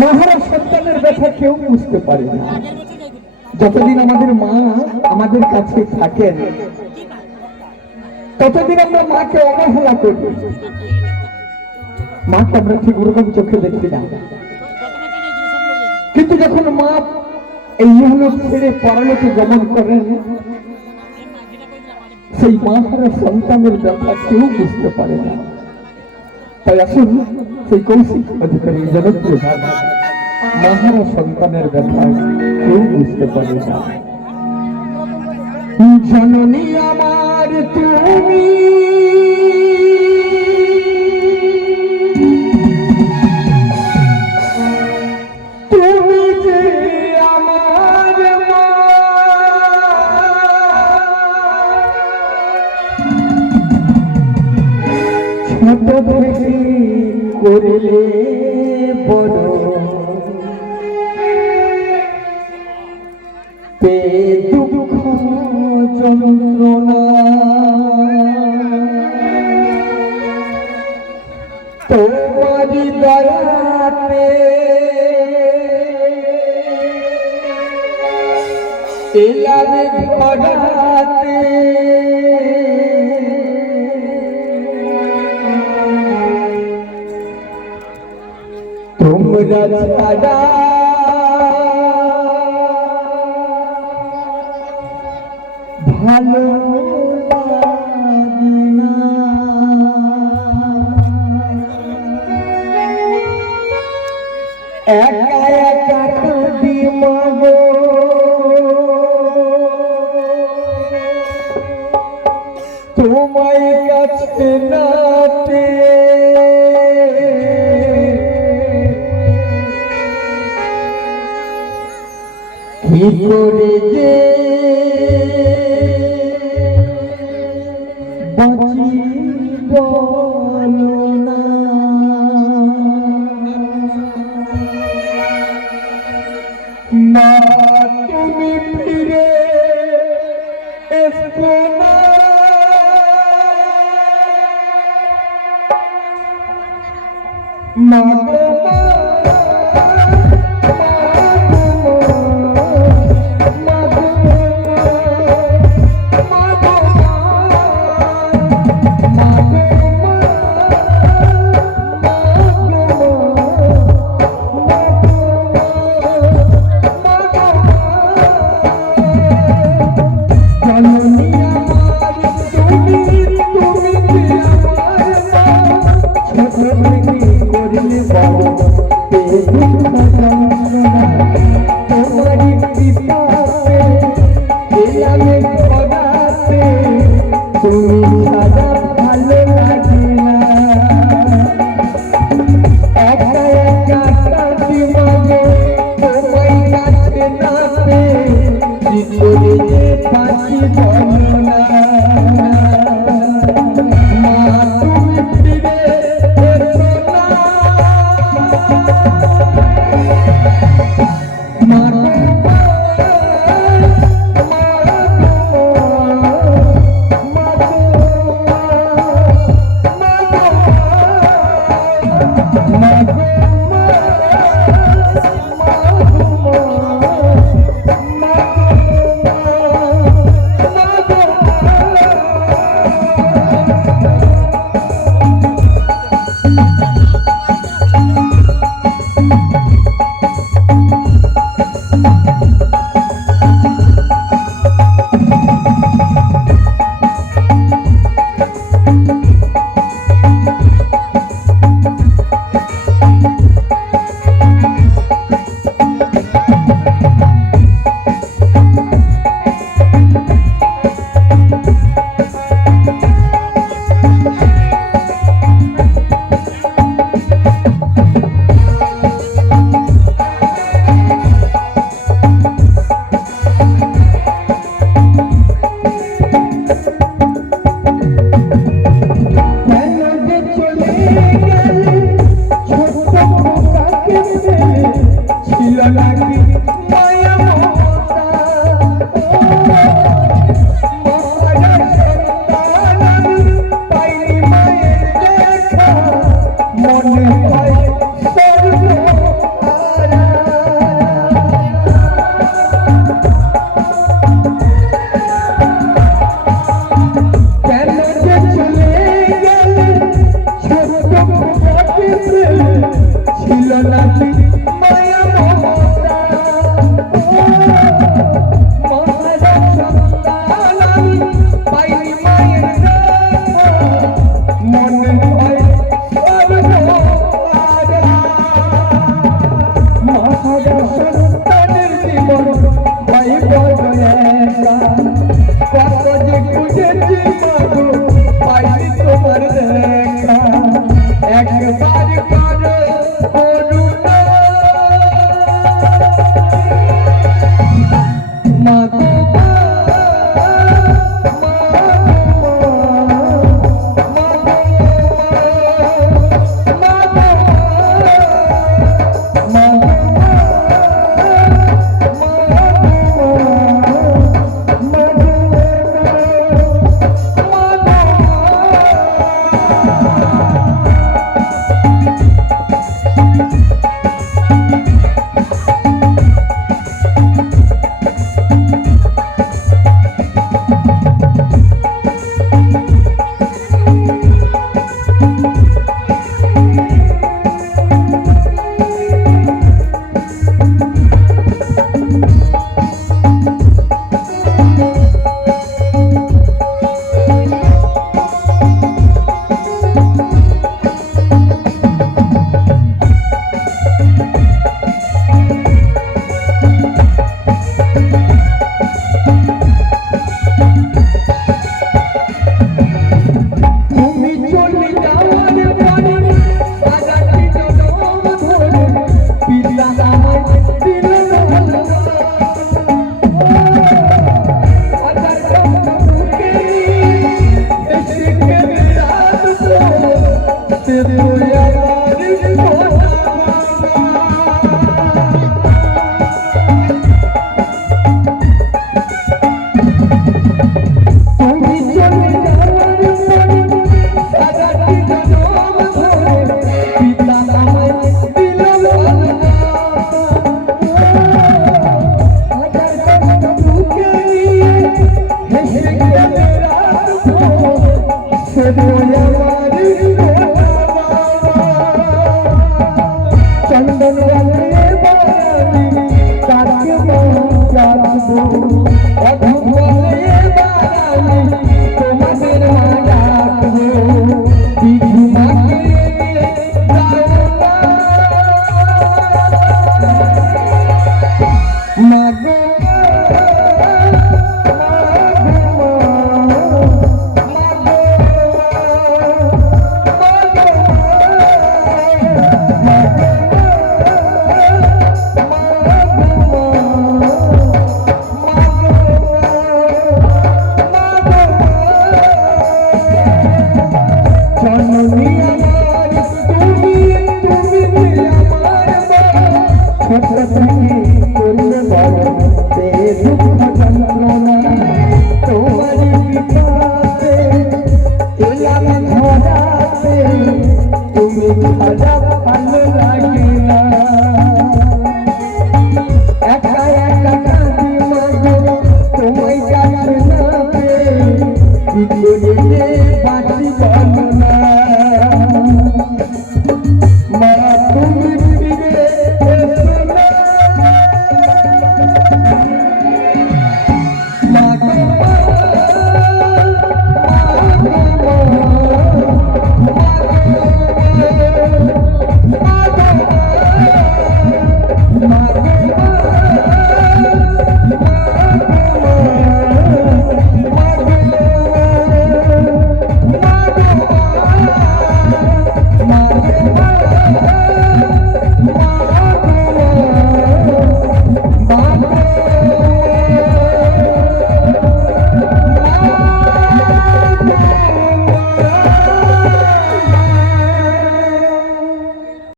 মাহারা সন্তানের ব্যথা কেউ বুঝতে পারে না। যতদিন আমাদের মা আমাদের কাছে থাকেন ততদিন আমরা মাকে অবহেলা করি, মাকে আমরা ঠিক ওরকম চোখে দেখি না। কিন্তু যখন মা এই ইহলোক ছেড়ে পরলোকে গমন করেন, সেই মাহারা সন্তানের ব্যথা কেউ বুঝতে পারে না। তাই আসুন সেই কৌশিক অধিকারী জনপ্রিয় গান মাহারা সন্তানের ব্যথা কেউ বুঝতে পারে না। জননী আমার তুমি, তুমি যে আমার মা, ছোট থেকে করলে বড়, পে দুঃখ যন্ত্রণা তোমারি দয়াতে এলারে ঘরাতে, তোমরা ছাড়া ভালো লাগে না। একা একা কাঁদি মাগো, তোমায় কাছে না পেয়ে, কি করে যে বাঁচি বলো না। না তুমি ফিরে এসো না, মা গো মা, রাতি মায়া মমতা মহারা সন্তান আমি পাইনি মায়ের মনে হয় মহারা সন্তানের জীবন ভাই বড় একা কত যে খুঁজেছি মাগো পাইনি তোমার দেখা একবার করো করুণা মাগো ছোট থেকে